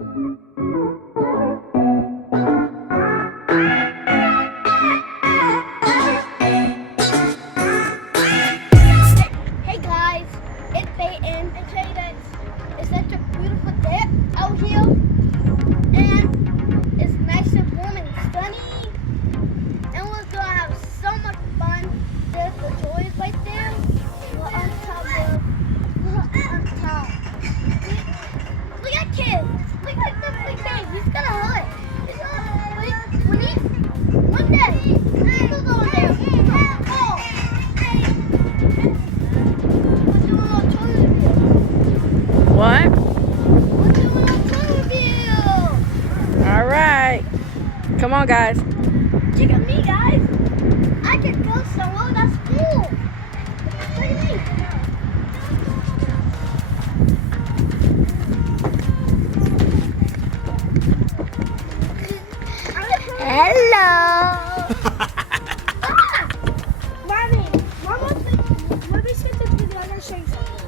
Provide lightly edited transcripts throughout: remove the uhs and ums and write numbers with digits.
Hey guys, it's Peyton and Kaden. It's such a beautiful day out here, and it's nice and warm and sunny, and we're gonna have so much fun. There's the toys right there. We're on top. Look at kids. Look at the big thing. He's gonna hurt. One day, he's gonna go in there. Oh. What? We're doing a toy review. All right. Come on, guys. Look at me, guys. I can go somewhere that's cool. Look at me. Hello. Mommy, let me skip this video. I'm gonna show you something.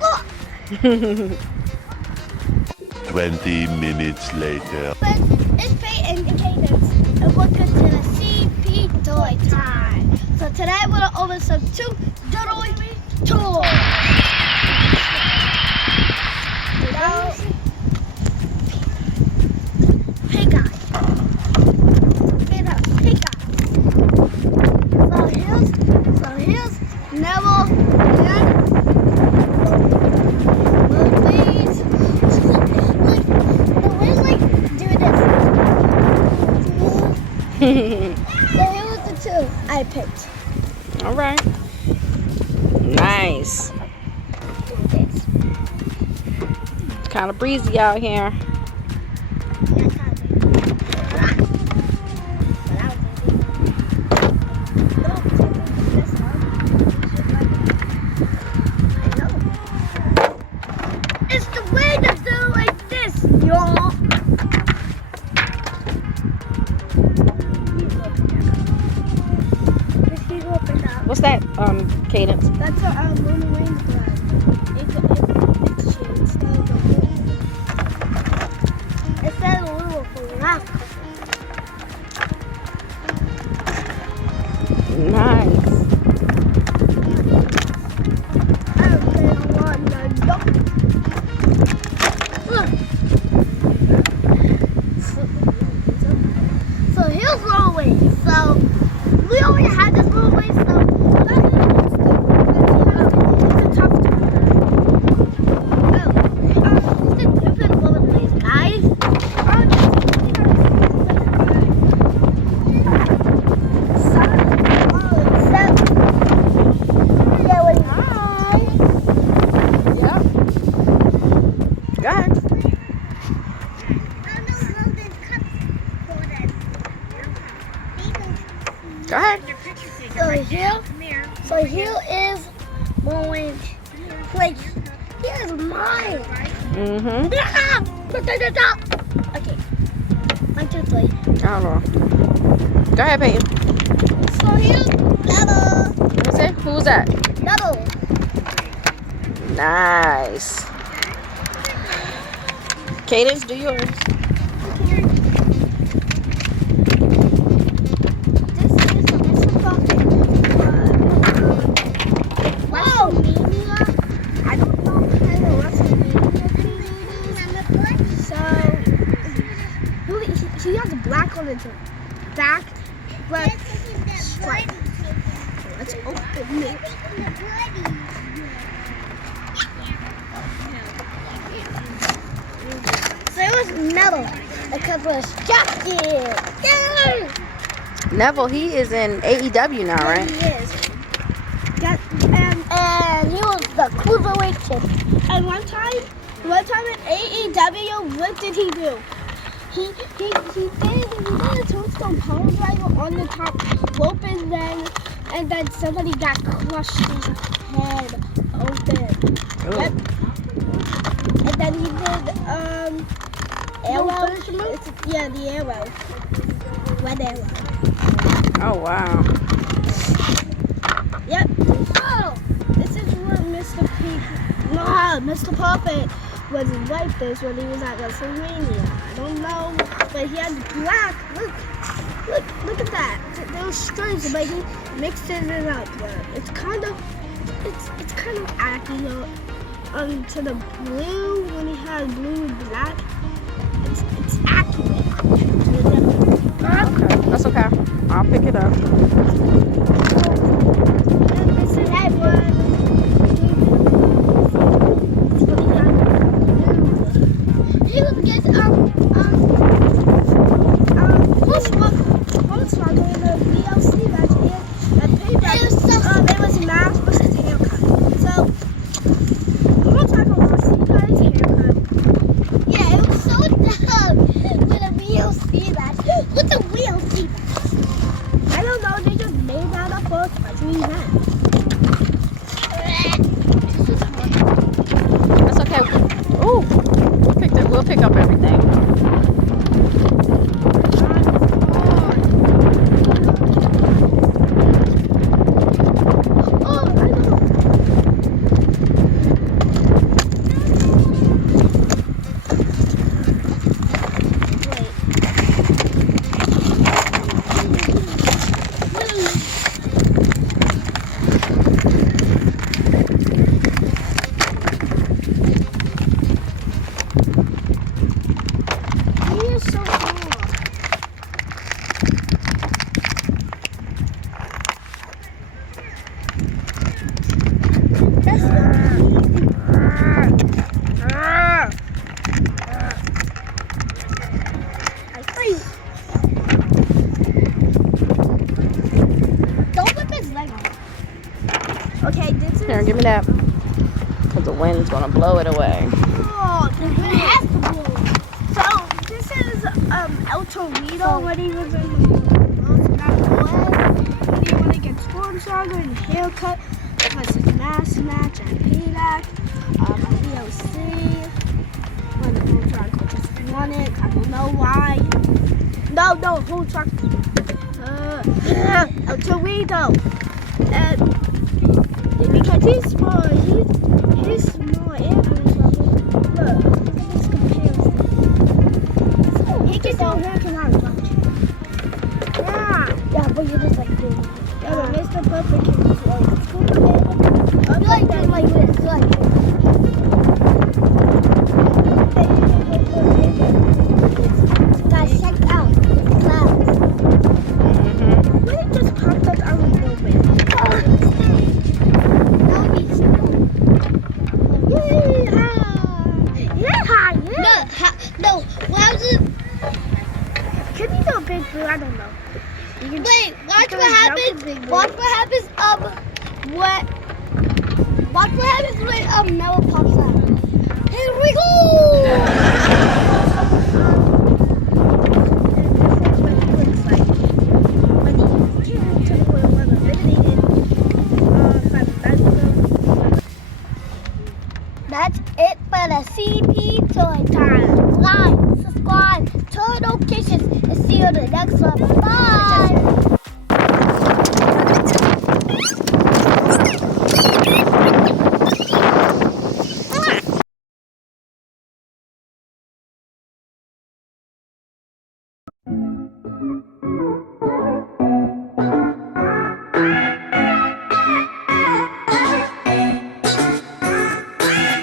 Look. 20 minutes later. It's Peyton and Cadence, and welcome to the CP Toy Time. So today we're gonna open some two toy toys. Hey guys. Hey guys. So here's Neville and Louise. Look, the wings like do this. So here was the two I picked. All right. Nice. This. It's kind of breezy out here. It's the way to do like this, y'all. What's that, Cadence? That's a Luna Wayne's glass. It's shades. It says a little glass. Nice. I don't want to know. Look. So here's Luna Wayne. So we already had this Luna Wayne, so it's a tough to it's a different Luna Wayne, guys. Yep. Go ahead. Go ahead. So here is Luna place. Here's mine. Mm-hmm. Okay. 1, 2, 3. I don't know. Go ahead, Peyton. So here's Double. What's it? Who's that? Double. Nice. Cadence, do yours. This is a bucket. Whoa! I don't know kind of So, she has black on its back, black stripe. Let's open it. So it was metal because we're jacket. Yay! Neville, he is in AEW now, right? He is. And he was the cruiserweight champ. And one time in AEW, what did he do? He did a tombstone power driver on the top rope, and then somebody got crushed his head open. Ooh. Yep. And then he did arrow. finishing move? Yeah, the arrow. Red arrow. Oh, wow. Yep. Oh, this is what Mr. Puppet was like this when he was at WrestleMania. I don't know, but he had black. Look at that. Those stripes, but he mixed it up. But it's kind of accurate. To the blue when he had blue and black. It's accurate. Okay, that's okay. I'll pick it up. This is everyone. He would get Volkswagen in the VLC match and payback. It was Max versus haircut. So Volkswagen lost his haircut. Yeah, it was so dumb with a VLC match. What's a VLC match? I don't know. They just made that up for a special event. That's okay. Ooh, we'll pick up everything. Okay, this is. Here, give me that. Because the wind's going to blow it away. Oh, the wind has to blow. So, this is El Torito when he was in the when he went against Hornswoggle in the haircut. It was his mass match and payback. VOC. When the Hornswoggle just won it. I don't know why. No, Hornswoggle. El Torito. And because he's small and look, this comparison. He can do American Idol, don't you? Yeah, but you're just like doing it. Yeah, but Mr. Perfect can just like scoop it in. I'm like doing like this, like guys, check out the clouds. When it just popped up out of nowhere. No, why was it? Could you do a big blue? I don't know. Wait, watch what happens. Watch what happens. Watch what happens when Noah pops out. Here we go. That's it for the CP Toy Time. Like, subscribe, turn notifications, and see you in the next one. Bye!